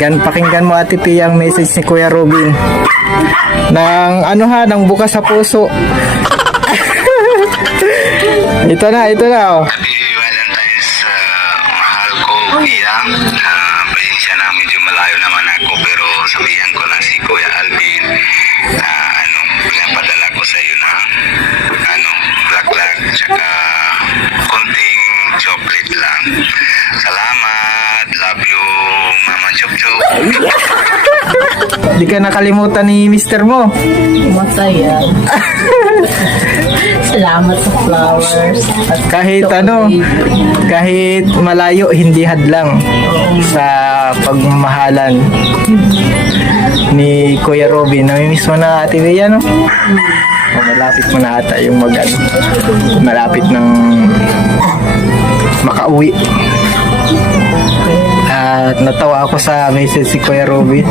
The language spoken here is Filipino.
Yan, pakinggan mo Ate Pia ang message ni Kuya Robin. Nang bukas sa puso. ito na oh. Happy Valentine's, mahal ko, Pia. Pasensya na, medyo malayo naman ako, pero sabihan ko na si Kuya Alvin na pinapadala ko sa iyo na laklak, tsaka konting chocolate lang. Salamat, love you, Mama Chop Chop. Di ka nakalimutan ni mister mo. Masaya. Salamat sa flowers. At Kahit kahit malayo, hindi hadlang sa pagmamahalan ni Kuya Robin. Namimiss mo na Ate Bea, no? O, malapit mo na ata yung malapit ng makauwi. At natawa ako sa message si Kuya Robin.